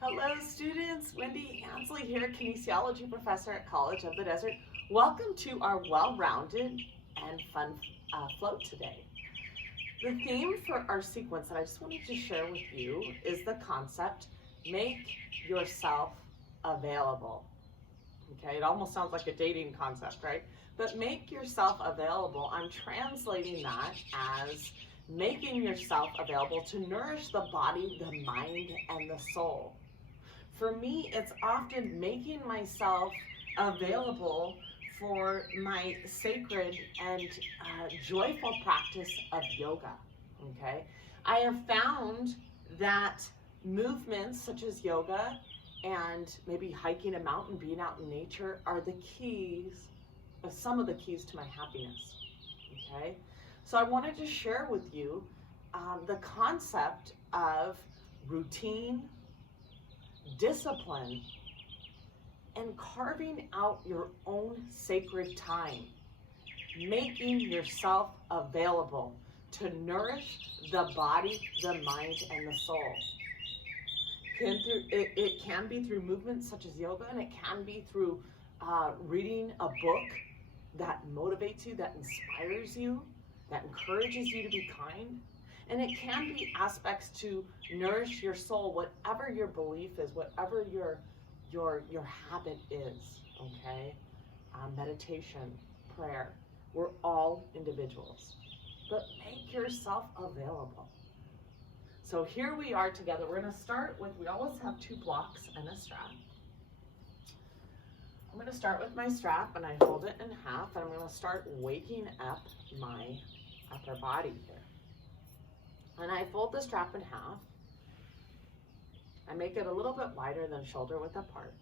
Hello students, Wendy Ansley here, kinesiology professor at College of the Desert. Welcome to our well-rounded and fun float today. The theme for our sequence that I just wanted to share with you is the concept, make yourself available. Okay, it almost sounds like a dating concept, right? But make yourself available, I'm translating that as making yourself available to nourish the body, the mind, and the soul. For me, it's often making myself available for my sacred and joyful practice of yoga, okay? I have found that movements such as yoga and maybe hiking a mountain, being out in nature are the keys, some of the keys to my happiness, okay? So I wanted to share with you the concept of routine, discipline, and carving out your own sacred time, making yourself available to nourish the body, the mind, and the soul. It can be through movements such as yoga, and it can be through reading a book that motivates you, that inspires you, that encourages you to be kind. And it can be aspects to nourish your soul, whatever your belief is, whatever your habit is, okay? Meditation, prayer, we're all individuals. But make yourself available. So here we are together. We're gonna start with, we always have two blocks and a strap. I'm gonna start with my strap and I hold it in half, and I'm gonna start waking up my upper body here. And I fold the strap in half. I make it a little bit wider than shoulder width apart.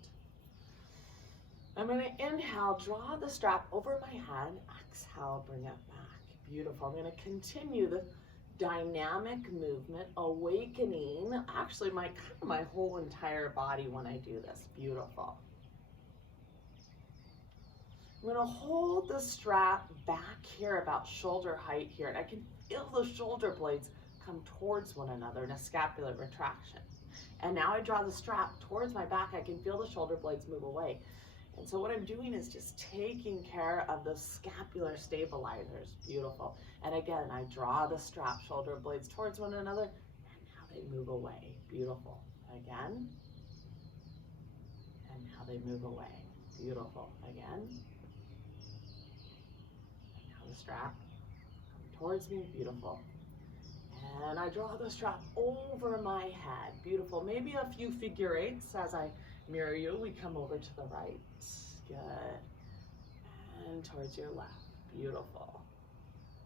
I'm going to inhale, draw the strap over my head, exhale, bring it back. Beautiful. I'm going to continue the dynamic movement, awakening actually my whole entire body when I do this. Beautiful. I'm going to hold the strap back here about shoulder height here, and I can feel the shoulder blades come towards one another in a scapular retraction. And now I draw the strap towards my back. I can feel the shoulder blades move away. And so what I'm doing is just taking care of the scapular stabilizers. Beautiful. And again, I draw the strap, shoulder blades towards one another, and now they move away. Beautiful. Again. And now they move away. Beautiful. Again. And now the strap coming towards me. Beautiful. And I draw the strap over my head. Beautiful. Maybe a few figure eights as I mirror you. We come over to the right. Good. And towards your left. Beautiful.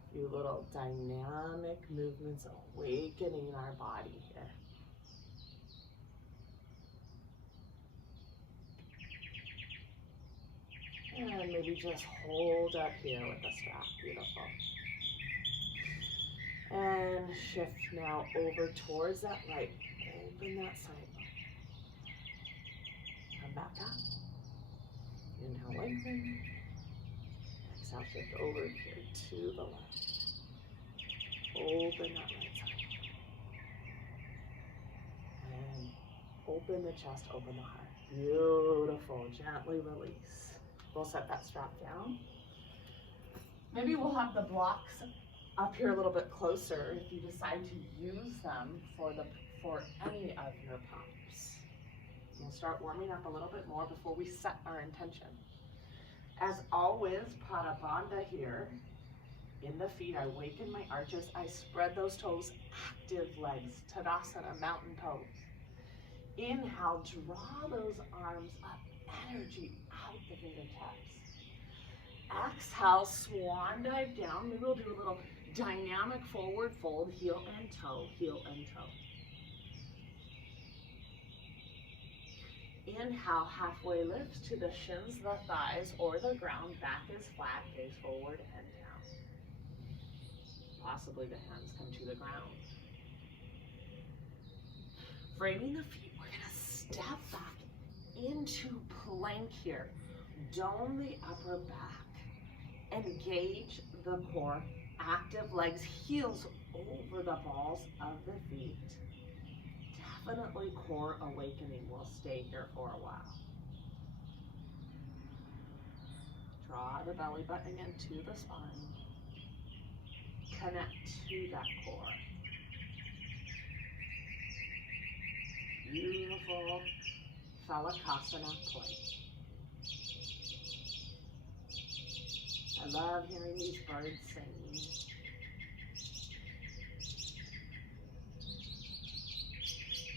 A few little dynamic movements awakening our body here. And maybe just hold up here with the strap. Beautiful. And shift now over towards that right. Open that side. Come back up. Inhale, lengthen. Exhale, shift over here to the left. Open that right side. And open the chest, open the heart. Beautiful. Gently release. We'll set that strap down. Maybe we'll have the blocks up here a little bit closer if you decide to use them for any of your pumps. We'll start warming up a little bit more before we set our intention. As always, Pada Bandha here. In the feet, I waken my arches. I spread those toes, active legs, Tadasana, mountain pose. Inhale, draw those arms up, energy out the fingertips. Exhale, swan dive down. Maybe we'll do a little dynamic forward fold, heel and toe, heel and toe. Inhale, halfway lift to the shins, the thighs, or the ground. Back is flat, gaze forward and down. Possibly the hands come to the ground. Framing the feet, we're gonna step back into plank here. Dome the upper back. Engage the core. Active legs, heels over the balls of the feet. definitely core awakening. We'll stay here for a while. Draw the belly button into the spine. Connect to that core. Beautiful Phalakasana plank. I love hearing these birds sing.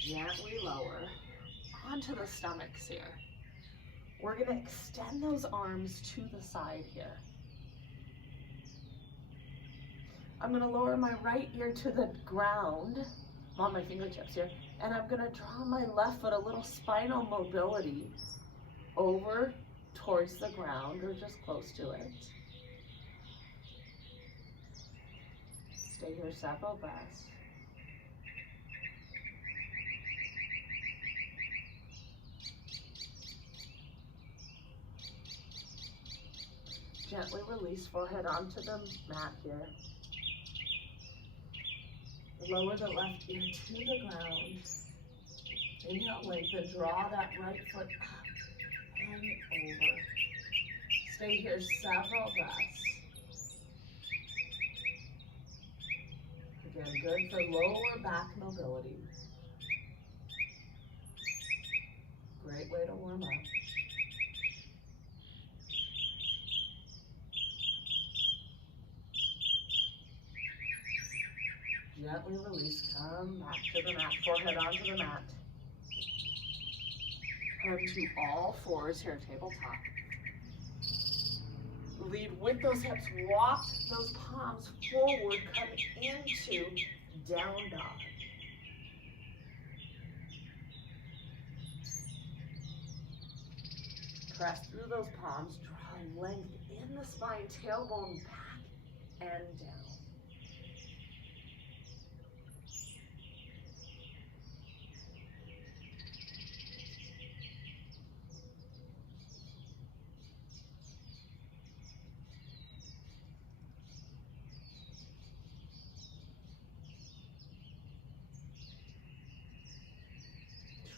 Gently lower onto the stomachs here. We're going to extend those arms to the side here. I'm going to lower my right ear to the ground on my fingertips here, and I'm going to draw my left foot a little spinal mobility over towards the ground or just close to it. Stay here several breaths. Gently release forehead onto the mat here. Lower the left ear to the ground. Inhale, lengthen, draw that right foot up and over. Stay here several breaths. Again, good for lower back mobility. Great way to warm up. Gently release, come back to the mat, forehead onto the mat. Come to all fours here, tabletop. Lead with those hips, walk those palms forward, come into down dog. Press through those palms, draw length in the spine, tailbone back and down.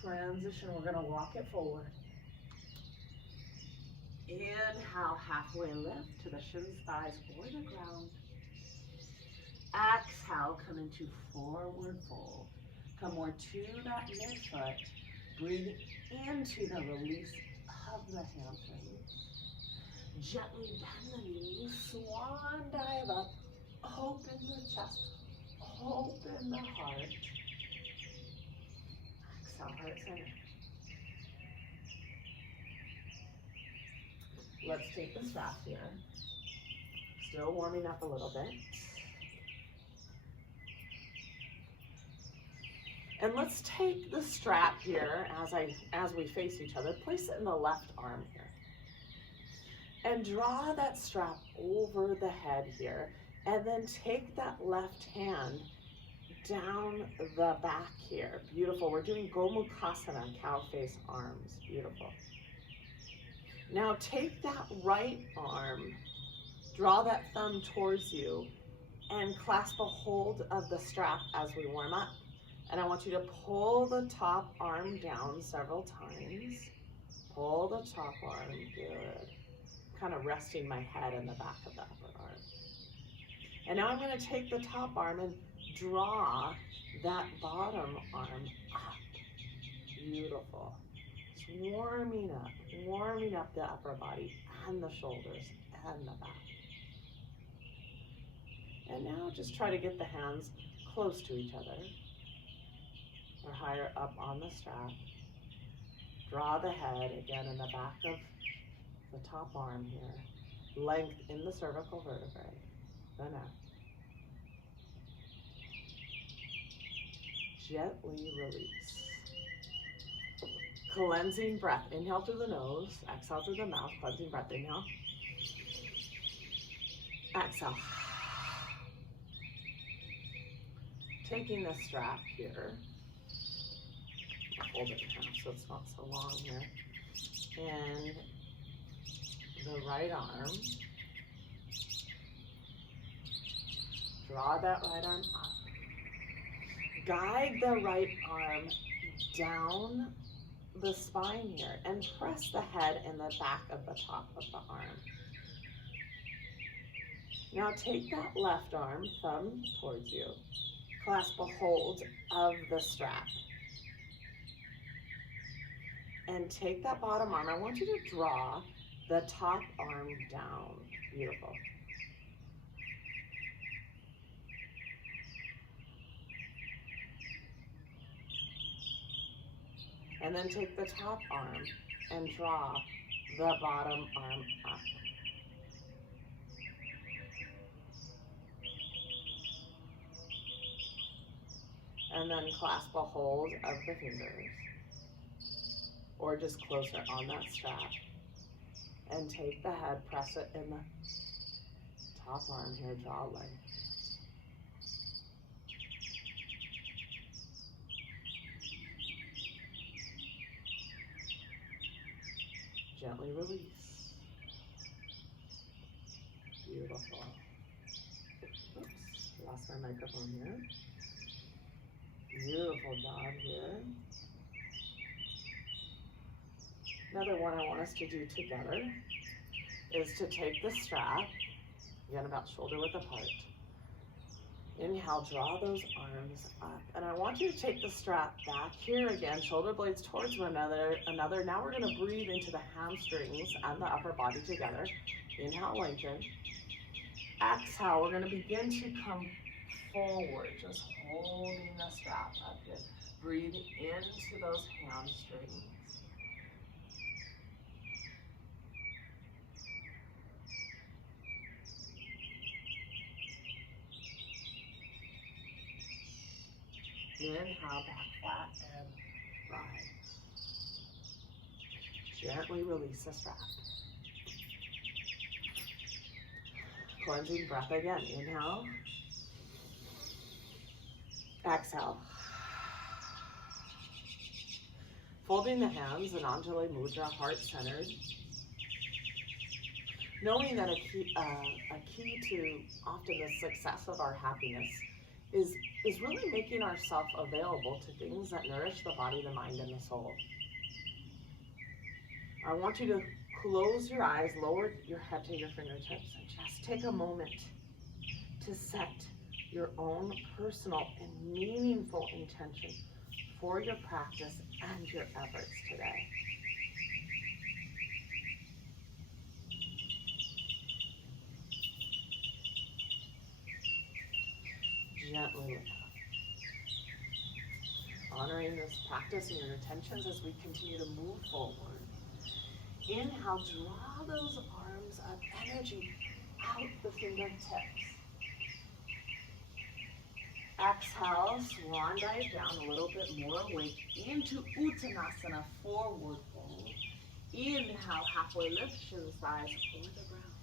Transition, we're going to walk it forward. Inhale, halfway lift to the shins, thighs, or the ground. Exhale, come into forward fold. Come more to that midfoot. Breathe into the release of the hamstrings. Gently bend the knees, swan dive up, open the chest, open the heart. Exhale, heart center. Let's take the strap here. Still warming up a little bit. And let's take the strap here as we face each other, place it in the left arm here. And draw that strap over the head here. And then take that left hand down the back here. Beautiful. We're doing Gomukhasana, cow face arms. Beautiful. Now take that right arm, draw that thumb towards you, and clasp a hold of the strap as we warm up. And I want you to pull the top arm down several times. Pull the top arm, good. Kind of resting my head in the back of the upper arm. And now I'm going to take the top arm and draw that bottom arm up. Beautiful. Just warming up the upper body and the shoulders and the back. And now just try to get the hands close to each other or higher up on the strap. Draw the head again in the back of the top arm here. Length in the cervical vertebrae, the neck. Gently release. Cleansing breath. Inhale through the nose, exhale through the mouth. Cleansing breath. Inhale. Exhale. Taking the strap here. Hold it down so it's not so long here. And the right arm. Draw that right arm up. Guide the right arm down the spine here and press the head in the back of the top of the arm. Now take that left arm, thumb towards you, clasp a hold of the strap. And take that bottom arm. I want you to draw the top arm down. Beautiful. And then take the top arm and draw the bottom arm up. And then clasp a hold of the fingers, or just closer on that strap. And take the head, press it in the top arm here, draw length. Gently release. Beautiful. Oops, lost my microphone here. Beautiful job here. Another one I want us to do together is to take the strap, again about shoulder width apart. Inhale, draw those arms up. And I want you to take the strap back here again, shoulder blades towards one another. Now we're going to breathe into the hamstrings and the upper body together. Inhale, lengthen. Exhale, we're going to begin to come forward, just holding the strap up here. Breathe into those hamstrings. Inhale, back flat and rise. Gently release the strap. Cleansing breath again. Inhale. Exhale. Folding the hands in Anjali Mudra, heart-centered. Knowing that a key to often the success of our happiness is really making ourselves available to things that nourish the body, the mind, and the soul. I want you to close your eyes, lower your head to your fingertips, and just take a moment to set your own personal and meaningful intention for your practice and your efforts today. Gently look up. Honoring this practice and your intentions as we continue to move forward. Inhale, draw those arms up, energy out the fingertips. Exhale, swan dive down a little bit more, awake into Uttanasana, forward fold. Inhale, halfway lift, shin sides over the ground.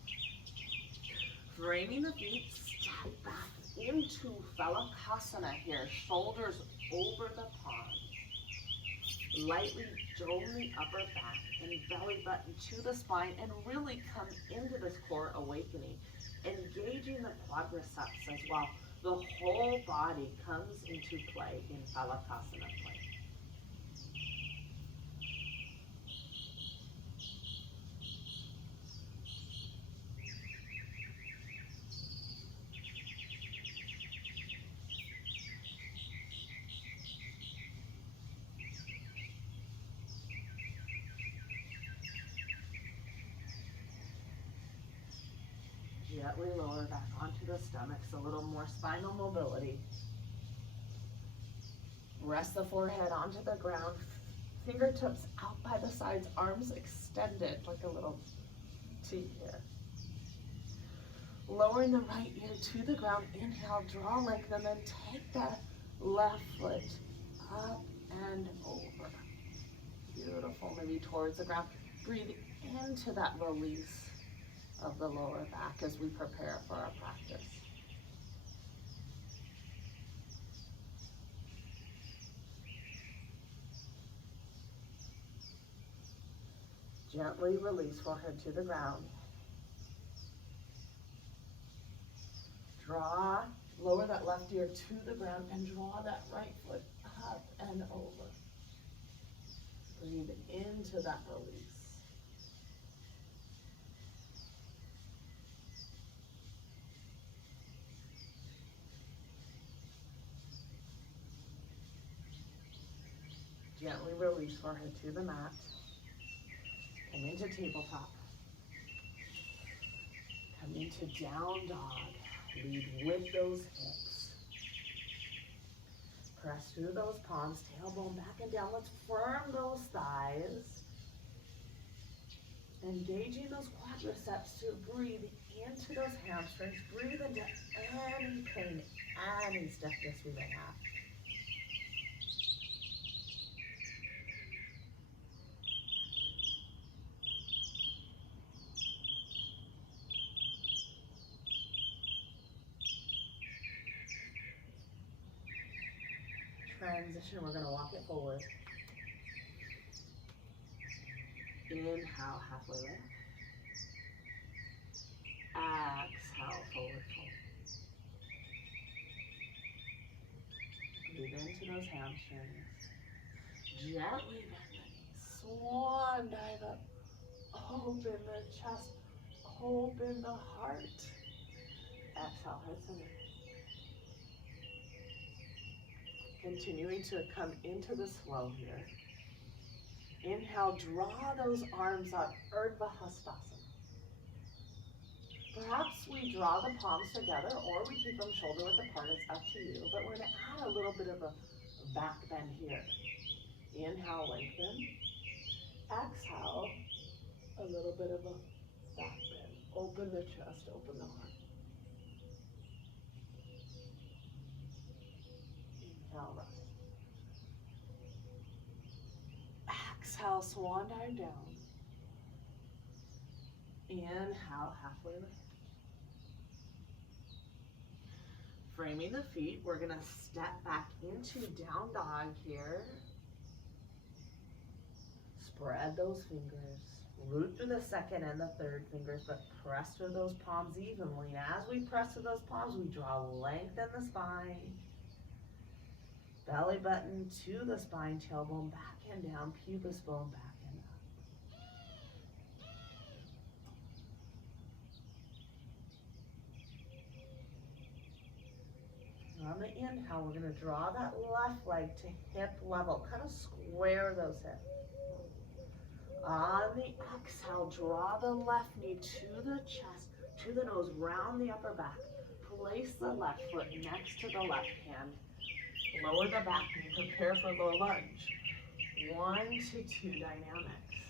Framing the feet, step back into Phalakasana here, shoulders over the palms. Lightly dome the upper back and belly button to the spine and really come into this core awakening, engaging the quadriceps as well. The whole body comes into play in Phalakasana play. Gently lower back onto the stomach, so a little more spinal mobility. Rest the forehead onto the ground, fingertips out by the sides, arms extended like a little T here. Lowering the right ear to the ground, inhale, draw length, and then take that left foot up and over. Beautiful, maybe towards the ground. Breathe into that release of the lower back as we prepare for our practice. Gently release forehead to the ground. Lower that left ear to the ground and draw that right foot up and over. Breathe into that release. Gently release forehead to the mat. Come into tabletop. Come into down dog. Lead with those hips. Press through those palms, tailbone back and down. Let's firm those thighs. Engaging those quadriceps to breathe into those hamstrings. Breathe into any pain, any stiffness we may have. Transition, we're going to walk it forward. Inhale, halfway lift. Exhale, forward fold. Breathe into those hamstrings. Gently bend the knees. Swan dive up. Open the chest. Open the heart. Exhale, heart center. Continuing to come into the slow here. Inhale, draw those arms up, Urdhva Hastasana. Perhaps we draw the palms together or we keep them shoulder width apart, it's up to you. But we're going to add a little bit of a back bend here. Inhale, lengthen. Exhale, a little bit of a back bend. Open the chest, open the heart. Inhale, rise. Exhale, swan dive down. Inhale, halfway lift. Framing the feet, we're going to step back into down dog here. Spread those fingers. Root through the second and the third fingers, but press through those palms evenly. And as we press through those palms, we draw length in the spine. Belly button to the spine, tailbone back and down, pubis bone back and up. On the inhale, we're going to draw that left leg to hip level. Kind of square those hips. On the exhale, draw the left knee to the chest, to the nose, round the upper back. Place the left foot next to the left hand. Lower the back knee, prepare for low lunge. 1 to 2 dynamics.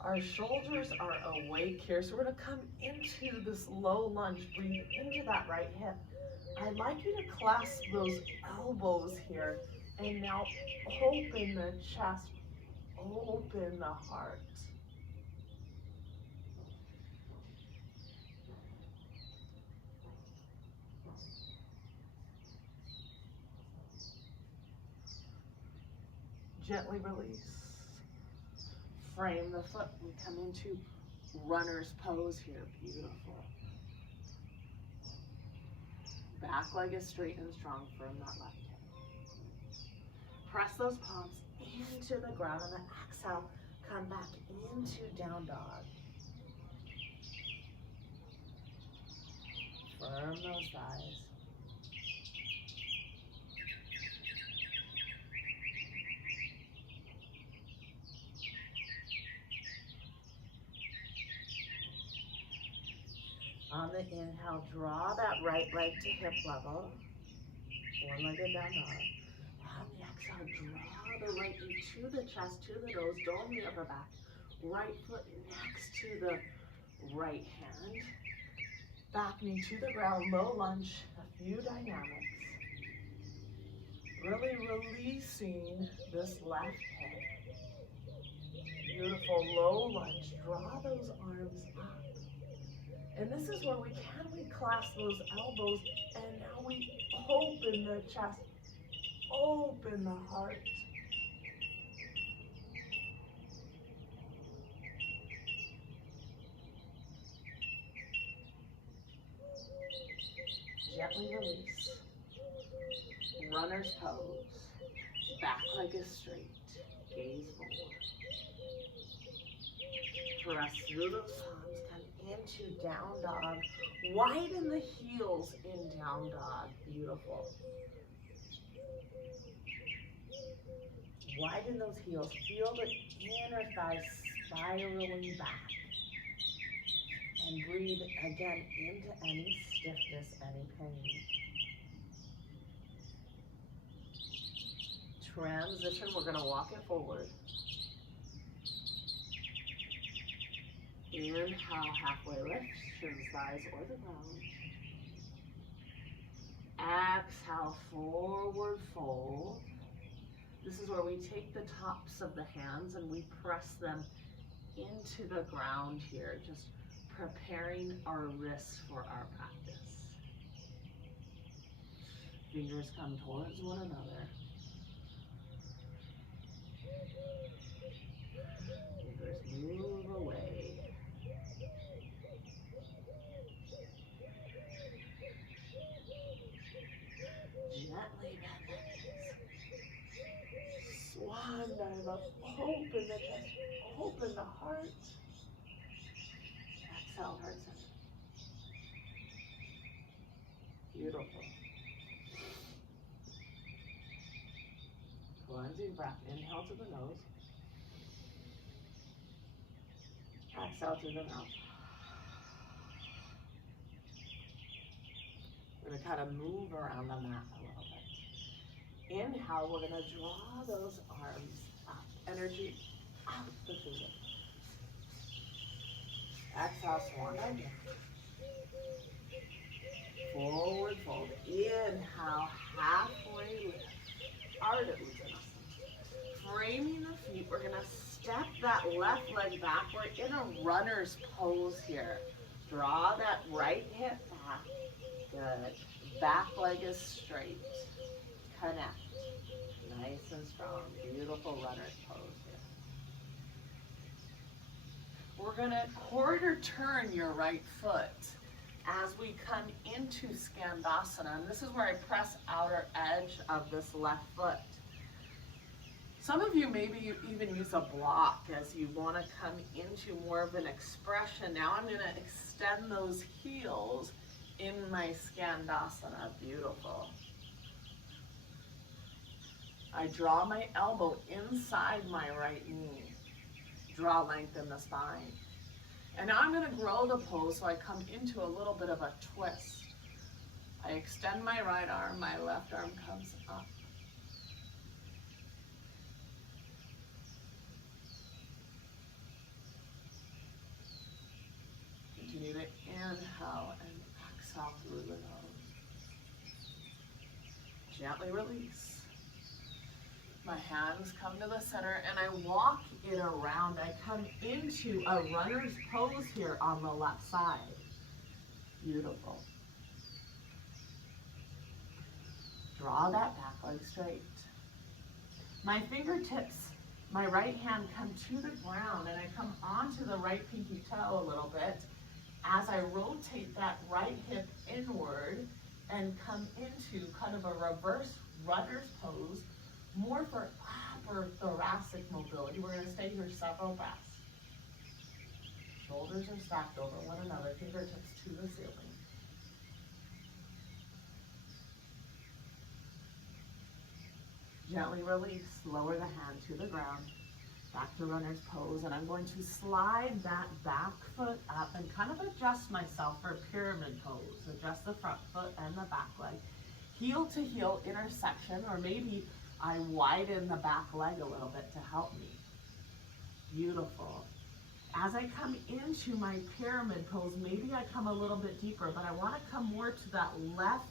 Our shoulders are awake here, so we're going to come into this low lunge. Breathe into that right hip. I'd like you to clasp those elbows here and now open the chest, open the heart. Gently release. Frame the foot. We come into runner's pose here. Beautiful. Back leg is straight and strong, firm that left hip. Press those palms into the ground and then exhale, come back into down dog. Firm those thighs. On the inhale, draw that right leg to hip level. One-legged down dog. On the exhale, draw the right knee to the chest, to the nose, dome the upper back. Right foot next to the right hand. Back knee to the ground, low lunge, a few dynamics. Really releasing this left hip. Beautiful low lunge, draw those arms up. And this is where we clasp those elbows, and now we open the chest, open the heart. Gently release. Runner's pose. Back leg is straight. Gaze forward. Press through those palms, come into down dog. Widen the heels in down dog. Beautiful. Widen those heels. Feel the inner thighs spiraling back. And breathe again into any stiffness, any pain. Transition, we're going to walk it forward. Inhale, halfway lift, shins, thighs, or the ground. Exhale, forward fold. This is where we take the tops of the hands and we press them into the ground here, just preparing our wrists for our practice. Fingers come towards one another. Fingers move away. Gently bend the knees. Swan dive up. Open the chest. Open the heart. Exhale, heart center. Beautiful. Cleansing breath. Inhale to the nose. Exhale to the mouth. We're going to kind of move around the mat a little bit. Inhale, we're going to draw those arms up. Energy out the fingers. Exhale, swan dive. Forward fold. Inhale, halfway lift. Ardha Uttanasana. Framing the feet, we're going to step that left leg back. We're in a runner's pose here. Draw that right hip back. Good. Back leg is straight. Connect. Nice and strong. Beautiful runner's pose here. We're going to quarter turn your right foot as we come into Skandasana. And this is where I press outer edge of this left foot. Some of you maybe even use a block as you want to come into more of an expression. Now I'm going to extend those heels in my Skandasana. Beautiful. I draw my elbow inside my right knee. Draw length in the spine. And now I'm going to grow the pose so I come into a little bit of a twist. I extend my right arm, my left arm comes up. Continue to inhale and exhale through the nose. Gently release. My hands come to the center and I walk it around. I come into a runner's pose here on the left side. Beautiful. Draw that back leg straight. My fingertips, my right hand come to the ground and I come onto the right pinky toe a little bit as I rotate that right hip inward and come into kind of a reverse runner's pose, more for upper thoracic mobility. We're going to stay here several breaths. Shoulders are stacked over one another, fingertips to the ceiling. Gently release, lower the hand to the ground, back to runner's pose, and I'm going to slide that back foot up and kind of adjust myself for pyramid pose. Adjust the front foot and the back leg. Heel to heel intersection, or maybe I widen the back leg a little bit to help me. Beautiful. As I come into my pyramid pose, maybe I come a little bit deeper, but I want to come more to that left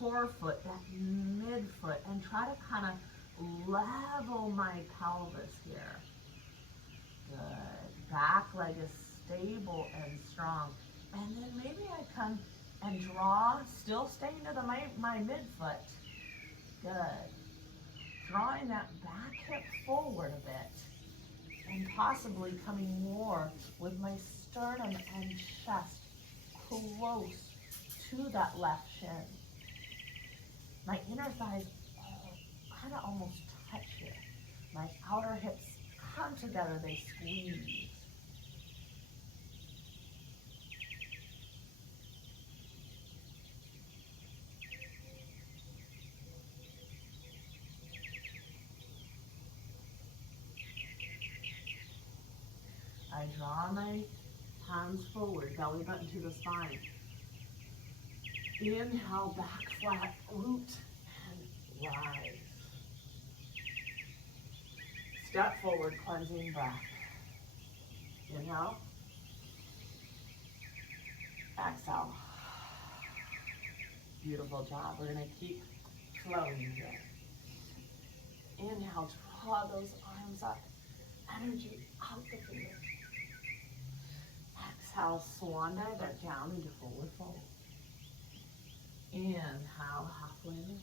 forefoot, that midfoot, and try to kind of level my pelvis here. Good. Back leg is stable and strong. And then maybe I come and draw, still staying to my midfoot. Good. Drawing that back hip forward a bit. And possibly coming more with my sternum and chest close to that left shin. My inner thighs kind of almost touch here. My outer hips come together, they squeeze. I draw my hands forward, belly button to the spine. Inhale, back flat, root, and rise. Step forward, cleansing breath. Inhale. Exhale. Beautiful job. We're going to keep flowing here. Inhale, draw those arms up. Energy out the fingers. Exhale, swan dive it down into forward fold. Inhale, halfway lift.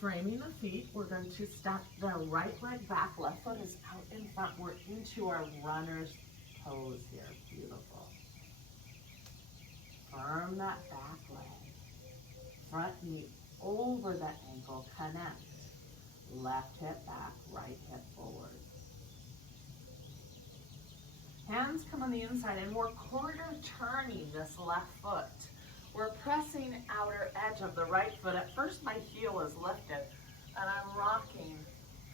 Framing the feet, we're going to step the right leg back, left foot is out in front. We're into our runner's pose here. Beautiful. Firm that back leg. Front knee over the ankle, connect. Left hip back, right hip forward. Hands come on the inside and we're corner turning this left foot. We're pressing outer edge of the right foot. At first my heel is lifted and I'm rocking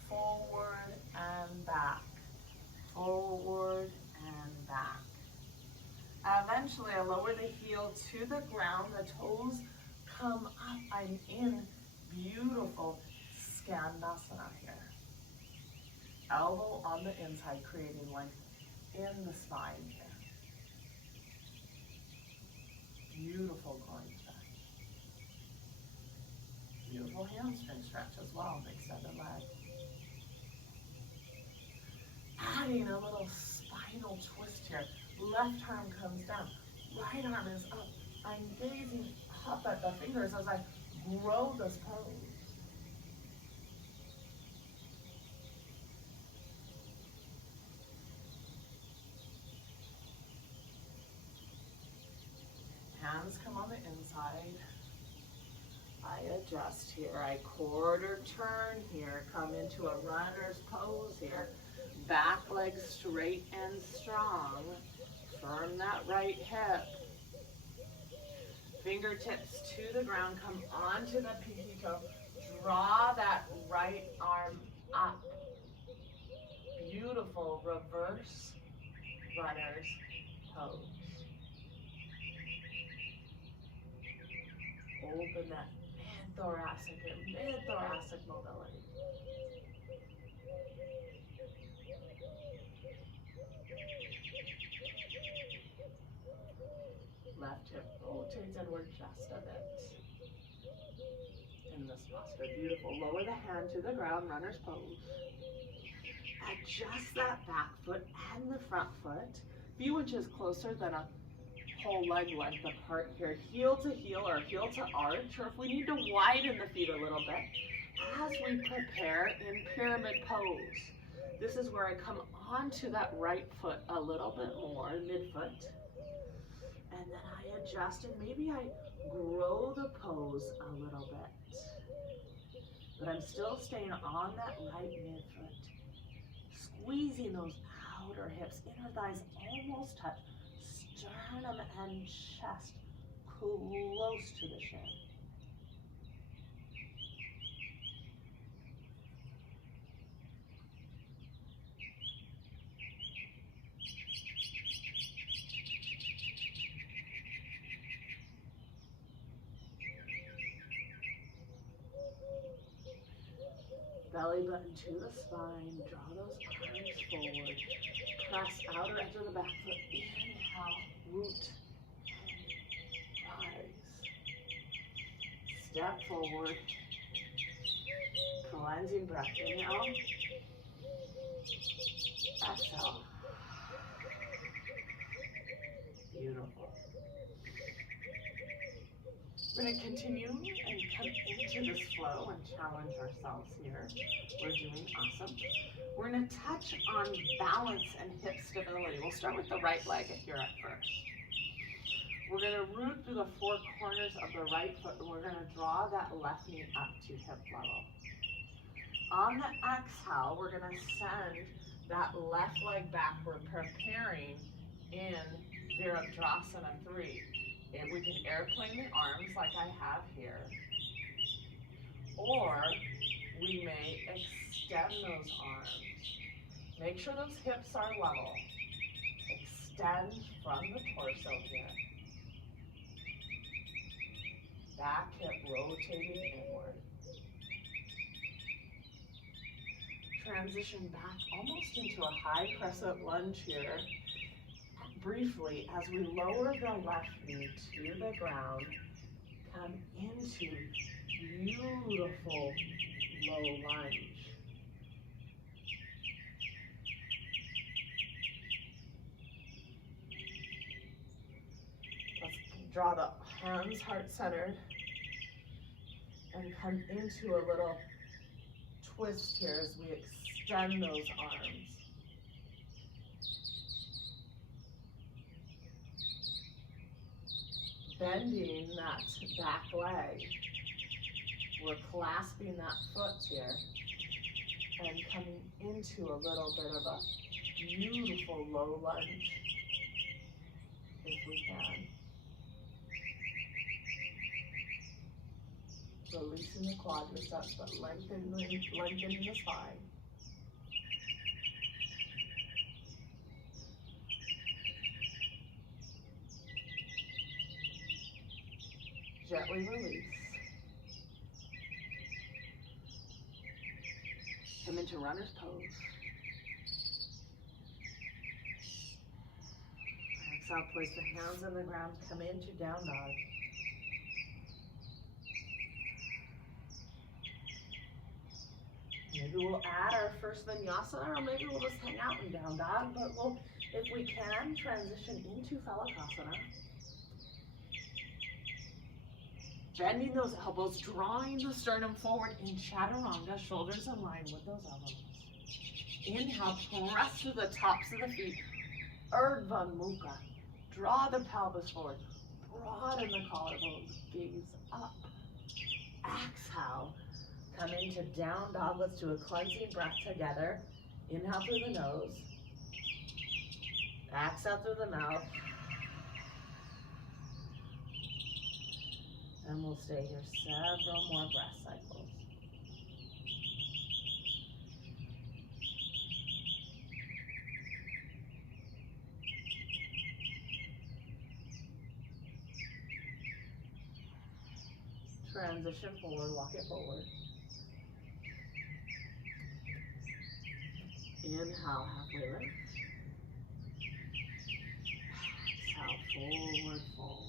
forward and back, forward and back. Eventually I lower the heel to the ground, the toes come up. I'm in beautiful Uttanasana here. Elbow on the inside, creating length in the spine here. Beautiful groin stretch. Beautiful hamstring stretch as well, extended leg. Adding a little spinal twist here. Left arm comes down, right arm is up. I'm gazing up at the fingers as I grow this pose. Hands come on the inside. I adjust here. I quarter turn here. Come into a runner's pose here. Back leg straight and strong. Firm that right hip. Fingertips to the ground. Come onto the pinky toe. Draw that right arm up. Beautiful reverse runner's pose. Open that mid-thoracic and mid-thoracic mobility. Left hip rotates inward just a bit. In this posture, beautiful. Lower the hand to the ground, runner's pose. Adjust that back foot and the front foot. A few inches closer than a whole leg length apart here. Heel to heel or heel to arch, or if we need to widen the feet a little bit as we prepare in pyramid pose. This is where I come onto that right foot a little bit more, midfoot. And then I adjust and maybe I grow the pose a little bit. But I'm still staying on that right midfoot. Squeezing those outer hips, inner thighs almost touch. Sternum and chest close to the shin. Belly button to the spine, draw those arms forward. Press outer edge of the back foot, inhale, root, and rise. Step forward, cleansing breath, inhale, exhale. Beautiful. We're going to continue and come into this flow and challenge ourselves here. We're doing awesome. We're going to touch on balance and hip stability. We'll start with the right leg here at first. We're going to root through the four corners of the right foot, and we're going to draw that left knee up to hip level. On the exhale, we're going to send that left leg back. We're preparing in Virabhadrasana 3. And we can airplane the arms like I have here. Or we may extend those arms. Make sure those hips are level. Extend from the torso here. Back hip rotating inward. Transition back almost into a high crescent lunge here. Briefly, as we lower the left knee to the ground, come into beautiful low lunge. Let's draw the hands heart-centered and come into a little twist here as we extend those arms. Bending that back leg. We're clasping that foot here and coming into a little bit of a beautiful low lunge, if we can. Releasing the quadriceps, but lengthening the spine. Gently release. Come into runner's pose. Exhale, place the hands on the ground, come into down dog. Maybe we'll add our first vinyasa, or maybe we'll just hang out in down dog, but we'll, if we can, transition into phalakasana. Bending those elbows, drawing the sternum forward in chaturanga, shoulders in line with those elbows. Inhale, press to the tops of the feet. Urdhva Mukha. Draw the pelvis forward. Broaden the collarbones. Gaze up. Exhale. Come into down dog. Let's do a cleansing breath together. Inhale through the nose. Exhale through the mouth. And we'll stay here several more breath cycles. Transition forward, walk it forward. Inhale, halfway lift. Exhale, forward fold.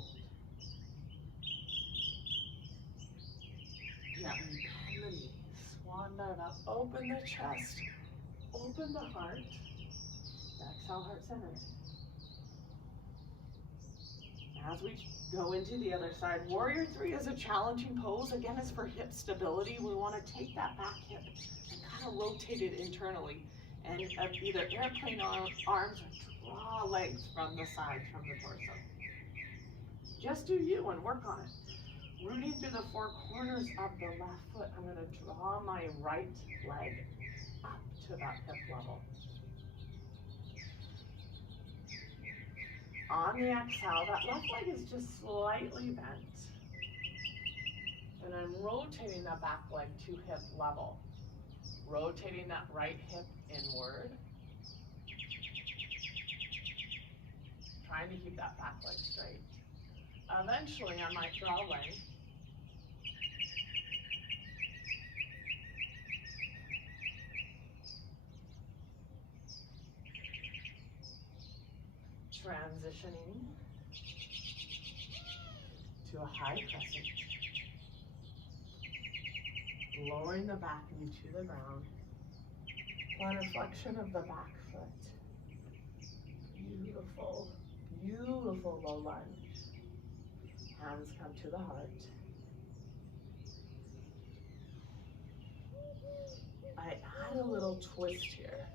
Gently bend the knees, swan dive up, open the chest, open the heart. Exhale, heart centered. As we go into the other side, Warrior 3 is a challenging pose. Again, it's for hip stability. We want to take that back hip and kind of rotate it internally. And either airplane arms or draw legs from the side, from the torso. Just do you and work on it. Rooting through the four corners of the left foot, I'm going to draw my right leg up to that hip level. On the exhale, that left leg is just slightly bent. And I'm rotating that back leg to hip level. Rotating that right hip inward. Trying to keep that back leg straight. Eventually, I might draw length. Transitioning to a high crescent. Lowering the back knee to the ground. Plantar flexion of the back foot. Beautiful, beautiful low lunge. Hands come to the heart. I add a little twist here.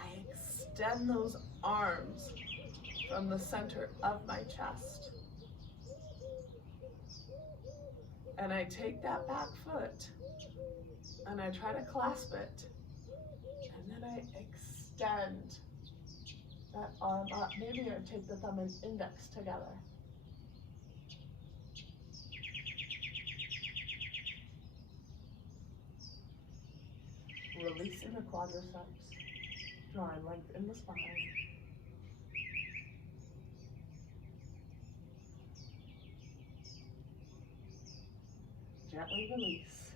I extend those arms from the center of my chest. And I take that back foot and I try to clasp it. And then I extend that arm up. Maybe I take the thumb and index together. Releasing the quadriceps, drawing length in the spine. Gently release.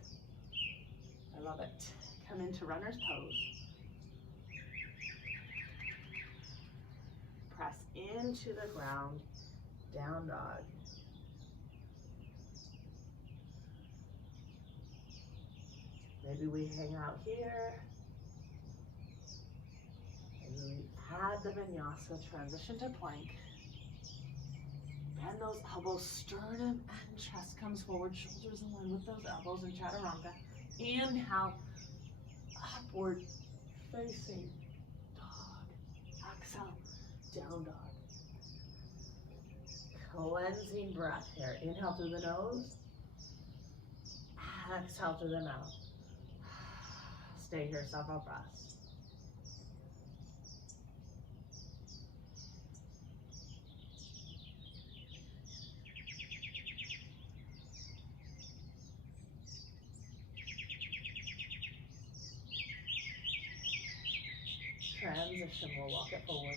I love it. Come into runner's pose. Press into the ground, down dog. Maybe we hang out here. Maybe we add the vinyasa, transition to plank. Bend those elbows, sternum and chest comes forward, shoulders in line with those elbows in chaturanga. Inhale, upward facing dog. Exhale, down dog. Cleansing breath here. Inhale through the nose. Exhale through the mouth. Stay here several breaths. Transition, we'll walk it forward.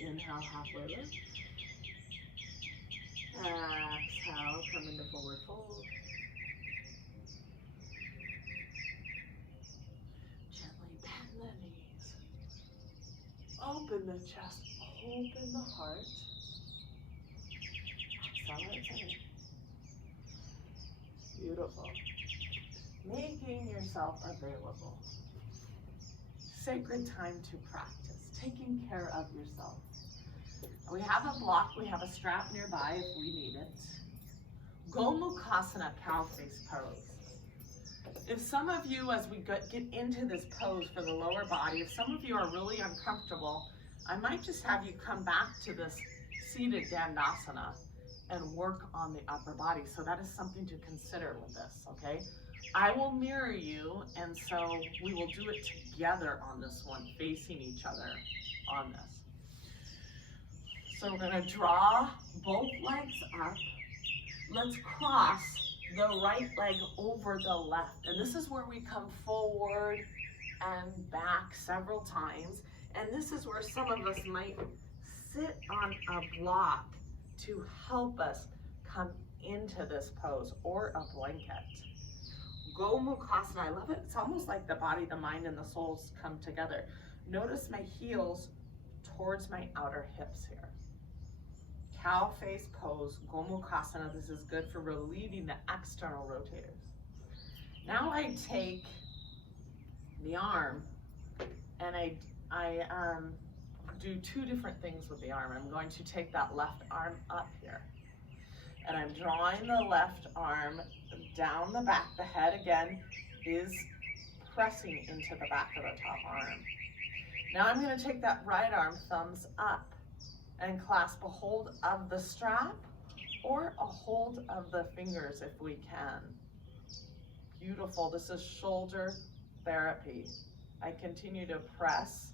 Inhale, halfway lift. Exhale, come into forward fold. Gently bend the knees. Open the chest, open the heart. Exhale, exhale. Beautiful. Making yourself available. Sacred time to practice, taking care of yourself. We have a block, we have a strap nearby if we need it. Gomukhasana, cow face pose. If some of you, as we get into this pose for the lower body, if some of you are really uncomfortable, I might just have you come back to this seated Dandasana and work on the upper body. So that is something to consider with this, okay? I will mirror you, and so we will do it together on this one, facing each other on this. So we're gonna draw both legs up. Let's cross the right leg over the left. And this is where we come forward and back several times. And this is where some of us might sit on a block to help us come into this pose, or a blanket. Gomukhasana, I love it. It's almost like the body, the mind, and the souls come together. Notice my heels towards my outer hips here. Cow face pose, Gomukhasana. This is good for relieving the external rotators. Now I take the arm and I do two different things with the arm. I'm going to take that left arm up here. And I'm drawing the left arm down the back. The head again is pressing into the back of the top arm. Now I'm going to take that right arm, thumbs up, and clasp a hold of the strap or a hold of the fingers if we can. Beautiful. This is shoulder therapy. I continue to press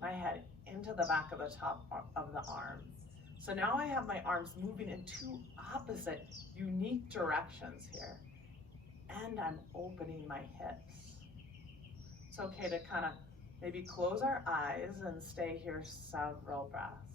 my head into the back of the top of the arm. So now I have my arms moving in two opposite, unique directions here. And I'm opening my hips. It's okay to kind of maybe close our eyes and stay here several breaths.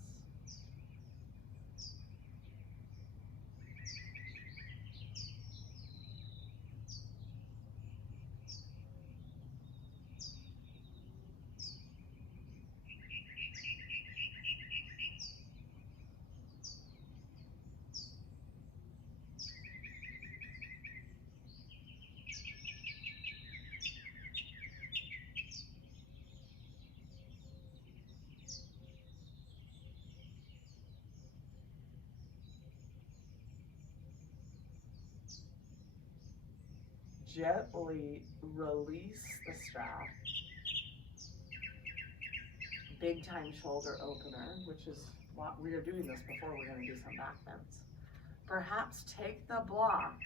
Gently release the strap. Big time shoulder opener, which is while we are doing this before we're going to do some back bends. Perhaps take the block,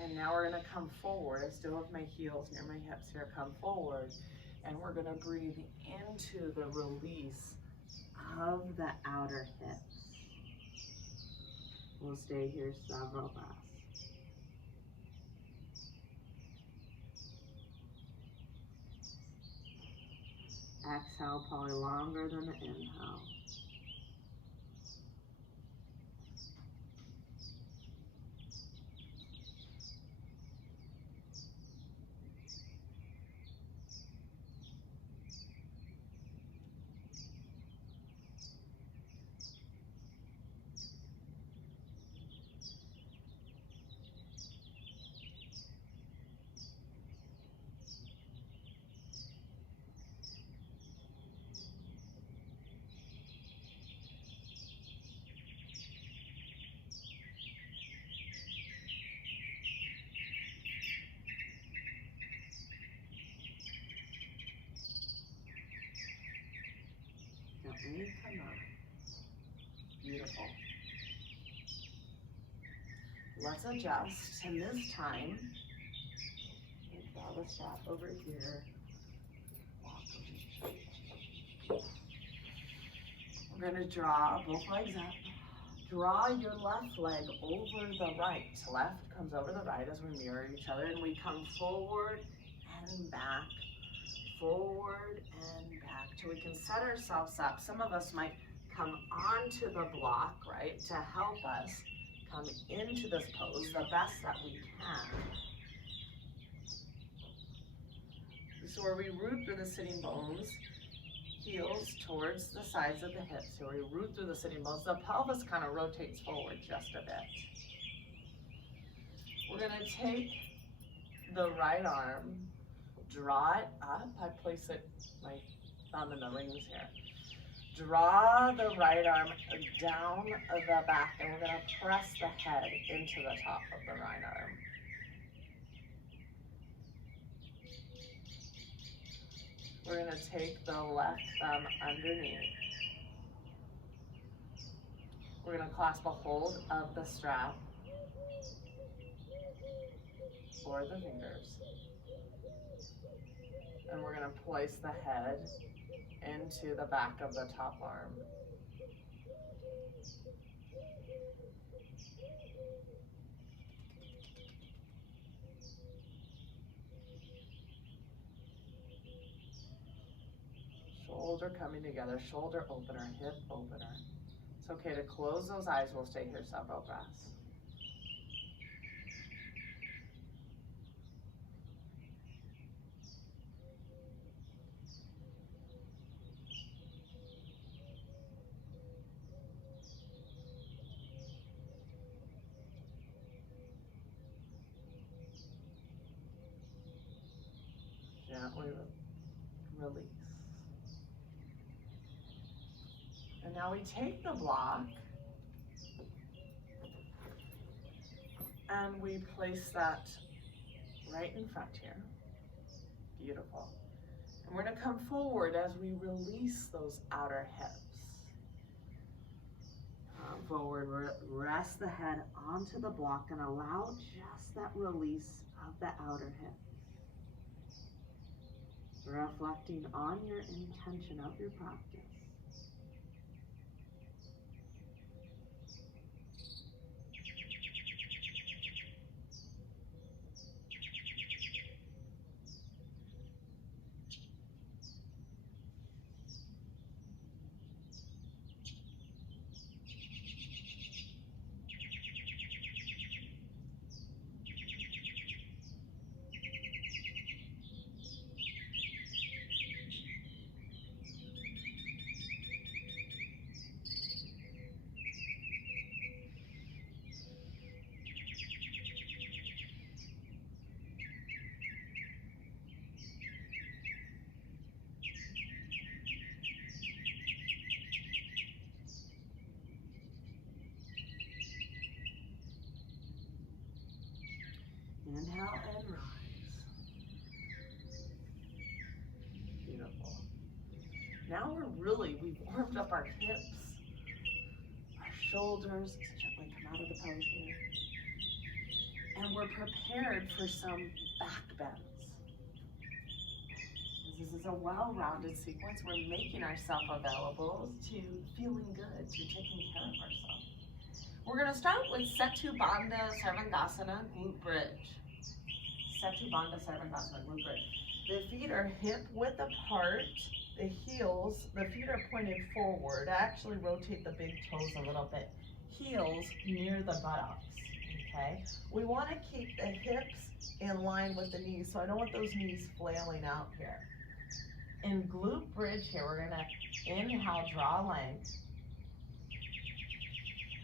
and now we're going to come forward. I still have my heels near my hips here. Come forward, and we're going to breathe into the release of the outer hips. We'll stay here several breaths. Exhale, probably longer than the inhale. Gently come up. Beautiful. Let's adjust, and this time, we draw the strap over here. We're going to draw both legs up. Draw your left leg over the right. Left comes over the right as we mirror each other, and we come forward and back, forward and back, till we can set ourselves up. Some of us might come onto the block, right, to help us come into this pose the best that we can. So where we root through the sitting bones, heels towards the sides of the hips. So we root through the sitting bones. The pelvis kind of rotates forward just a bit. We're going to take the right arm, draw it up. I place it, my thumb in the rings here. Draw the right arm down the back, and we're going to press the head into the top of the right arm. We're going to take the left thumb underneath. We're going to clasp a hold of the strap or the fingers. And we're going to place the head into the back of the top arm. Shoulder coming together, shoulder opener, hip opener. It's okay to close those eyes. We'll stay here several breaths. Gently release. And now we take the block and we place that right in front here. Beautiful. And we're going to come forward as we release those outer hips. Come forward, rest the head onto the block and allow just that release of the outer hips. Reflecting on your intention of your practice. Inhale and rise. Beautiful. Now we've warmed up our hips, our shoulders. Let's gently come out of the pose here. And we're prepared for some back bends. This is a well-rounded sequence. We're making ourselves available to feeling good, to taking care of ourselves. We're going to start with Setu Bandha Sarvangasana Glute Bridge. Setu Bandha Sarvangasana Glute Bridge. The feet are hip width apart. The heels, the feet are pointed forward. I actually rotate the big toes a little bit. Heels near the buttocks, okay? We want to keep the hips in line with the knees, so I don't want those knees flailing out here. In glute bridge here, we're gonna inhale, draw length.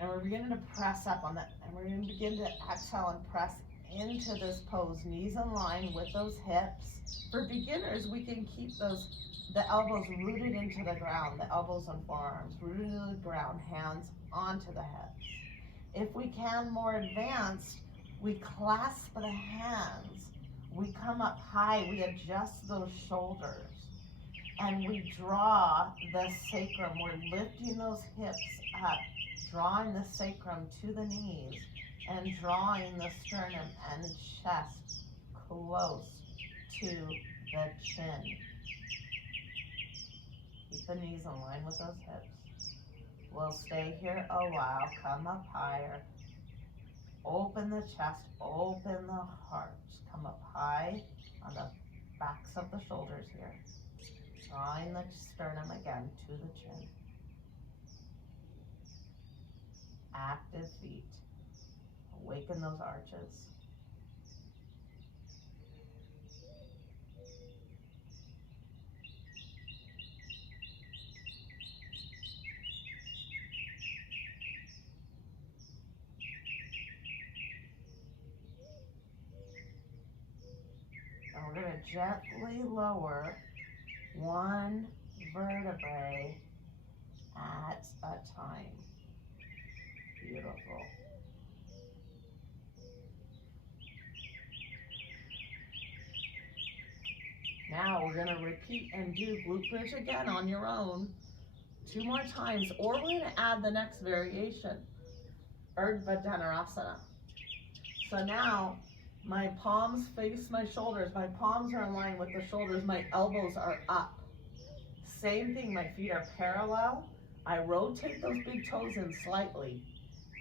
And we're beginning to press up on that, and we're gonna begin to exhale and press into this pose, knees in line with those hips. For beginners, we can keep the elbows rooted into the ground, the elbows and forearms rooted into the ground, hands onto the hips. If we can, more advanced, we clasp the hands, we come up high, we adjust those shoulders, and we draw the sacrum. We're lifting those hips up, drawing the sacrum to the knees, and drawing the sternum and chest close to the chin. Keep the knees in line with those hips. We'll stay here a while, come up higher. Open the chest, open the heart. Come up high on the backs of the shoulders here. Drawing the sternum again to the chin. Active feet. Awaken those arches. And we're going to gently lower one vertebrae at a time. Beautiful. Now we're going to repeat and do glute bridge again on your own 2 more times, or we're going to add the next variation, Urdhva Dhanurasana. So now my palms face my shoulders. My palms are in line with the shoulders. My elbows are up. Same thing, my feet are parallel. I rotate those big toes in slightly.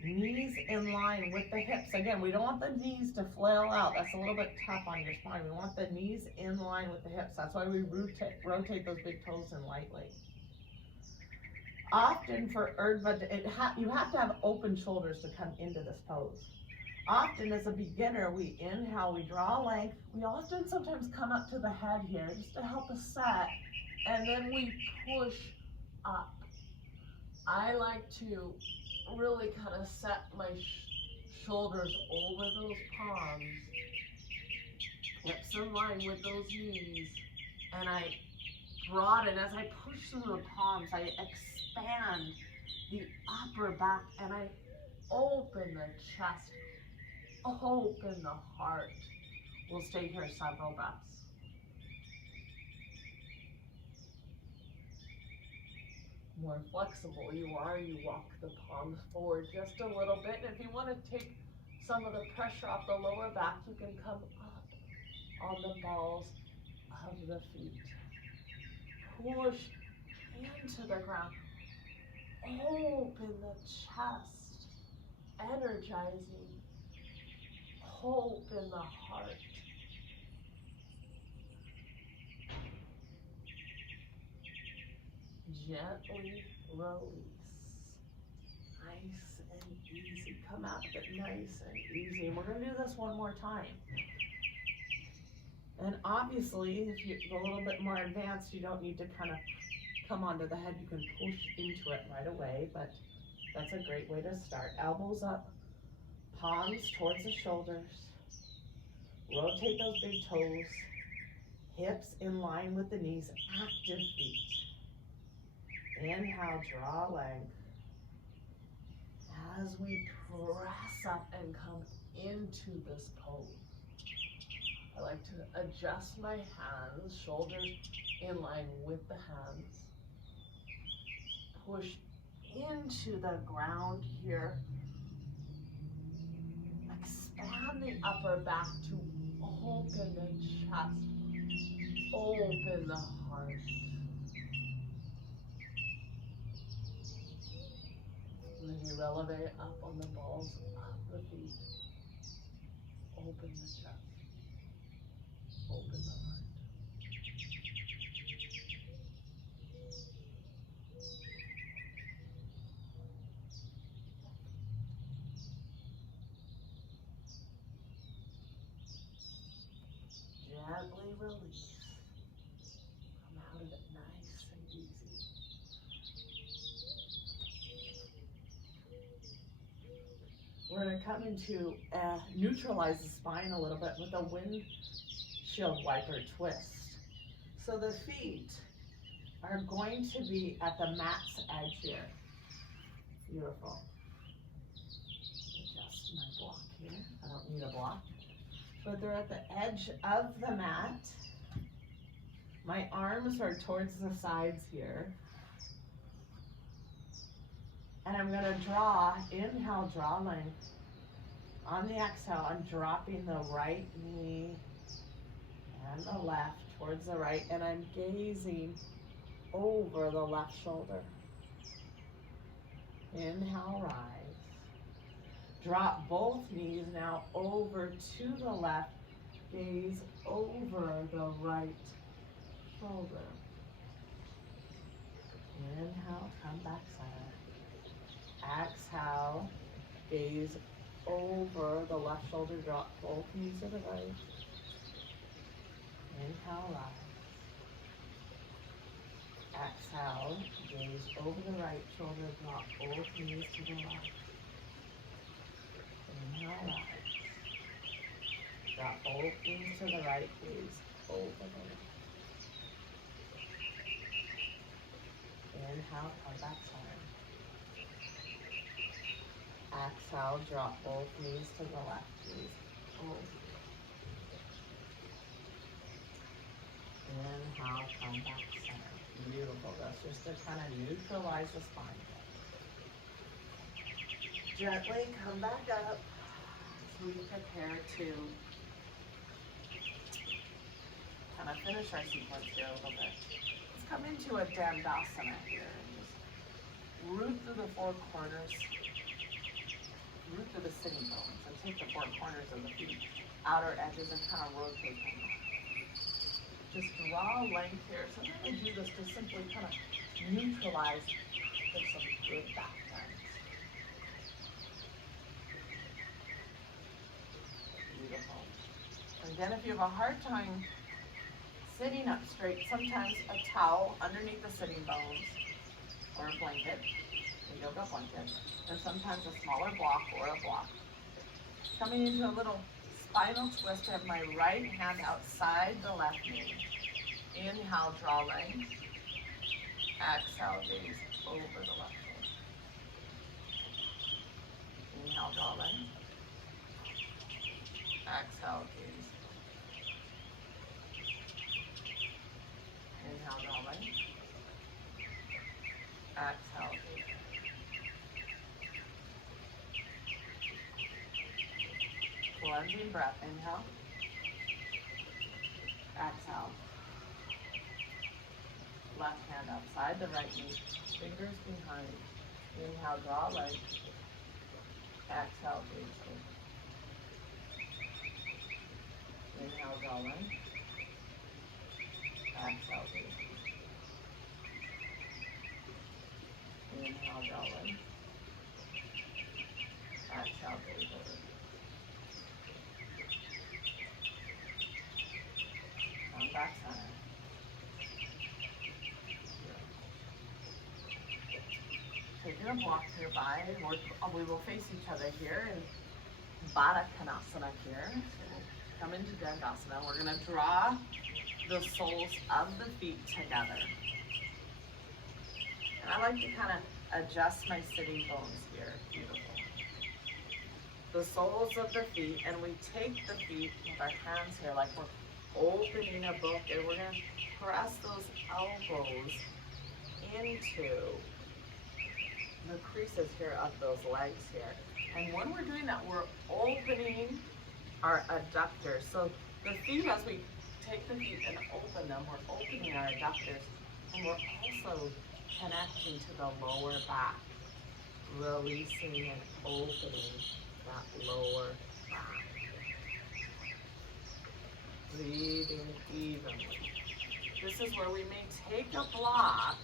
Knees in line with the hips. Again, we don't want the knees to flail out. That's a little bit tough on your spine. We want the knees in line with the hips. That's why we rotate those big toes in lightly. Often for Urdhva, you have to have open shoulders to come into this pose. Often as a beginner, we inhale, we draw length. We often sometimes come up to the head here just to help us set, and then we push up. I like to really kind of set my shoulders over those palms, hips in line with those knees, and I broaden. As I push through the palms, I expand the upper back, and I open the chest, open the heart. We'll stay here several breaths. More flexible you are, you walk the palms forward just a little bit. And if you want to take some of the pressure off the lower back, you can come up on the balls of the feet. Push into the ground. Open the chest, energizing. Open the heart. Gently release. Nice and easy. Come out of it nice and easy. And we're going to do this one more time. And obviously, if you're a little bit more advanced, you don't need to kind of come onto the head. You can push into it right away, but that's a great way to start. Elbows up, palms towards the shoulders. Rotate those big toes. Hips in line with the knees. Active feet. Inhale, draw length. As we press up and come into this pose, I like to adjust my hands, shoulders in line with the hands. push into the ground here. Expand the upper back to open the chest, open the heart. And then you elevate up on the balls of the feet. Open the chest, open the heart. Gently release. Come out of it nice and easy. We're going to come into neutralize the spine a little bit with a windshield wiper twist. So the feet are going to be at the mat's edge here. Beautiful. Adjust my block here. I don't need a block. But they're at the edge of the mat. My arms are towards the sides here. And I'm going to draw, inhale, draw length. On the exhale, I'm dropping the right knee and the left towards the right, and I'm gazing over the left shoulder. Inhale, rise. Drop both knees now over to the left. Gaze over the right shoulder. Inhale, come back center. Exhale, gaze over the left shoulder. Drop both knees to the right. Inhale, rise. Exhale, gaze over the right shoulder. Drop both knees to the left. Inhale, rise. Drop both knees to the right, gaze over the left. Inhale, come back center. Exhale, drop both knees to the left, gaze over. Inhale, come back center. Beautiful. That's just to kind of neutralize the spine. Gently come back up as we prepare to kind of finish our sequence here a little bit. Let's come into a Dandasana here and just root through the four corners, root through the sitting bones, and take the four corners of the feet, outer edges, and kind of rotate them. Just draw length here. Sometimes I do this to simply kind of neutralize for some good back bends. Beautiful. And then if you have a hard time sitting up straight, sometimes a towel underneath the sitting bones or a blanket, a yoga blanket, and sometimes a smaller block or a block. Coming into a little spinal twist, I have my right hand outside the left knee. Inhale, draw length. Exhale, gaze over the left shoulder. Inhale, draw length. Exhale, gaze. Inhale, draw length. Exhale, gaze. Plunging breath. Inhale. Exhale. Left hand outside the right knee. Fingers behind. Inhale, draw length. Exhale, gaze over. Inhale, draw length. Exhale, gaze. Inhale, draw length. Exhale, gaze over. Come back center. Taking a block nearby, we will face each other here in Baddha Konasana here. So we'll come into Dandasana. We're going to draw the soles of the feet together. And I like to kind of adjust my sitting bones here. Beautiful. The soles of the feet, and we take the feet with our hands here like we're opening a book, and we're going to press those elbows into the creases here of those legs here. And when we're doing that, we're opening our adductors. So the feet, as we take the feet and open them, we're opening our adductors, and we're also connecting to the lower back, releasing and opening that lower back. Breathing evenly. This is where we may take a block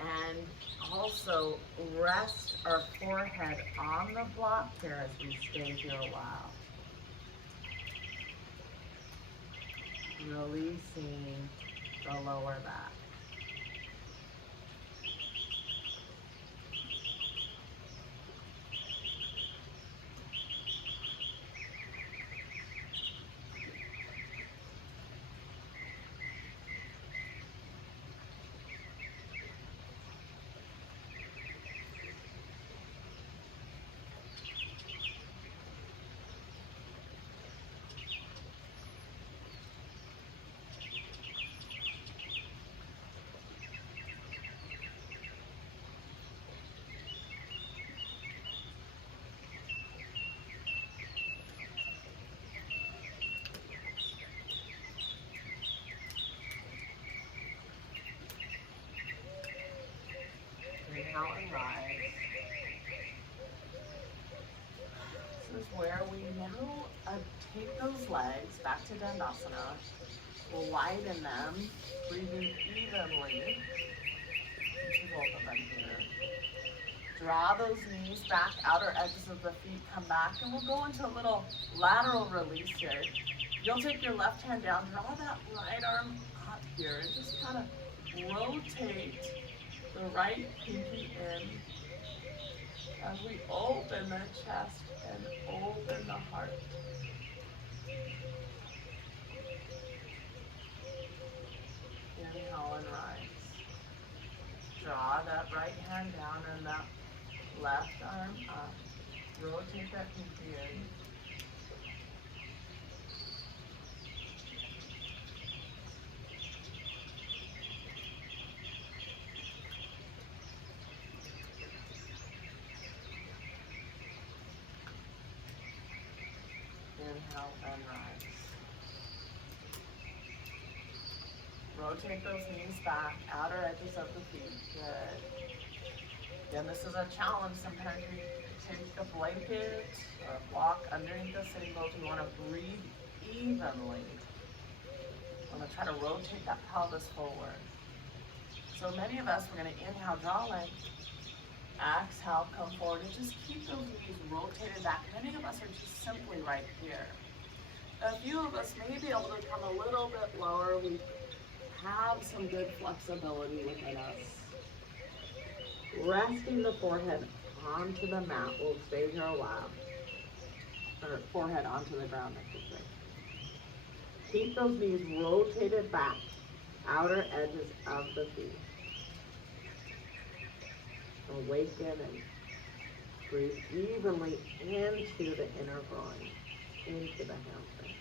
and also rest our forehead on the block here as we stay here a while. Releasing the lower back. Inhale and rise. This is where we now take those legs back to Uttanasana. We'll widen them, breathing evenly into both of them here. Draw those knees back, outer edges of the feet come back, and we'll go into a little lateral release here. You'll take your left hand down, draw that right arm up here, and just kind of rotate the right pinky in as we open the chest and open the heart. Inhale and rise. Draw that right hand down and that left arm up. Rotate that pinky in. Inhale and rise. Rotate those knees back, outer edges of the feet. Good. Again, this is a challenge. Sometimes we take a blanket or a block underneath the sitting bones. We want to breathe evenly. We want to try to rotate that pelvis forward. So many of us, we're going to inhale, draw length. Exhale, come forward, and just keep those knees rotated back. Many of us are just simply right here. A few of us may be able to come a little bit lower. We have some good flexibility within us. Resting the forehead onto the mat. We'll stay here a while. Or forehead onto the ground, I should say. Keep those knees rotated back, outer edges of the feet. Awaken and breathe evenly into the inner groin, into the hamstring.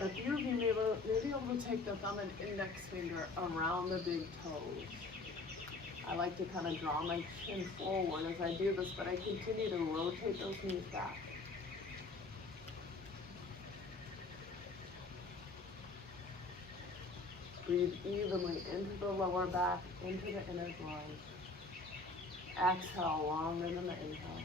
A few of you may be able to take the thumb and index finger around the big toes. I like to kind of draw my chin forward as I do this, but I continue to rotate those knees back. Breathe evenly into the lower back, into the inner groin. Exhale, longer than the inhale.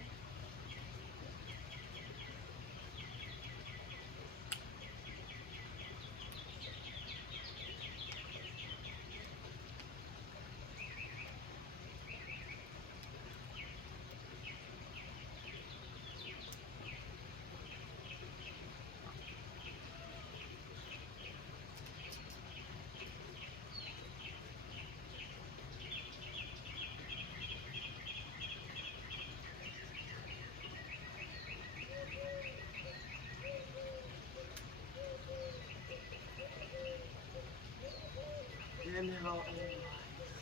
Inhale and rise.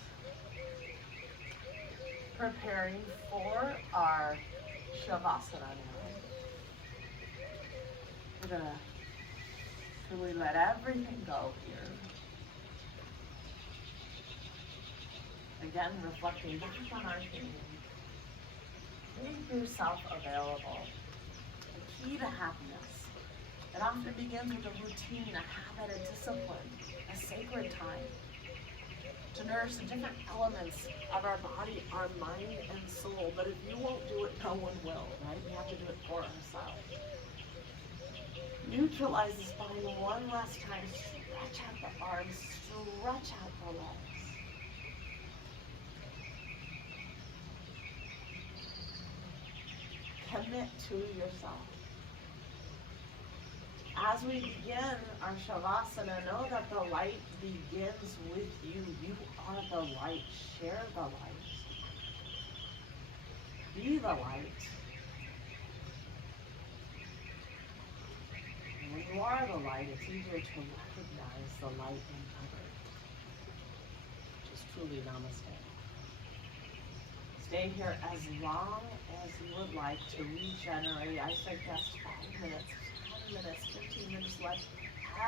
Preparing for our Shavasana now. We're gonna really let everything go here. again, reflecting back on our theme. Make yourself available. The key to happiness. It often begins with a routine, a habit, a discipline, a sacred time to nourish the different elements of our body, our mind, and soul. But if you won't do it, no one will, right? We have to do it for ourselves. Neutralize the spine one last time. Stretch out the arms, stretch out the legs. Commit to yourself. As we begin our Shavasana, know that the light begins with you. You are the light. Share the light. Be the light. And when you are the light, it's easier to recognize the light in others. Which is truly namaste. Stay here as long as you would like to regenerate. I suggest 5 minutes, 10 minutes, 15 minutes, let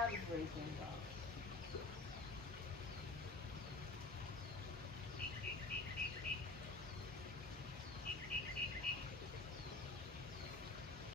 everything go.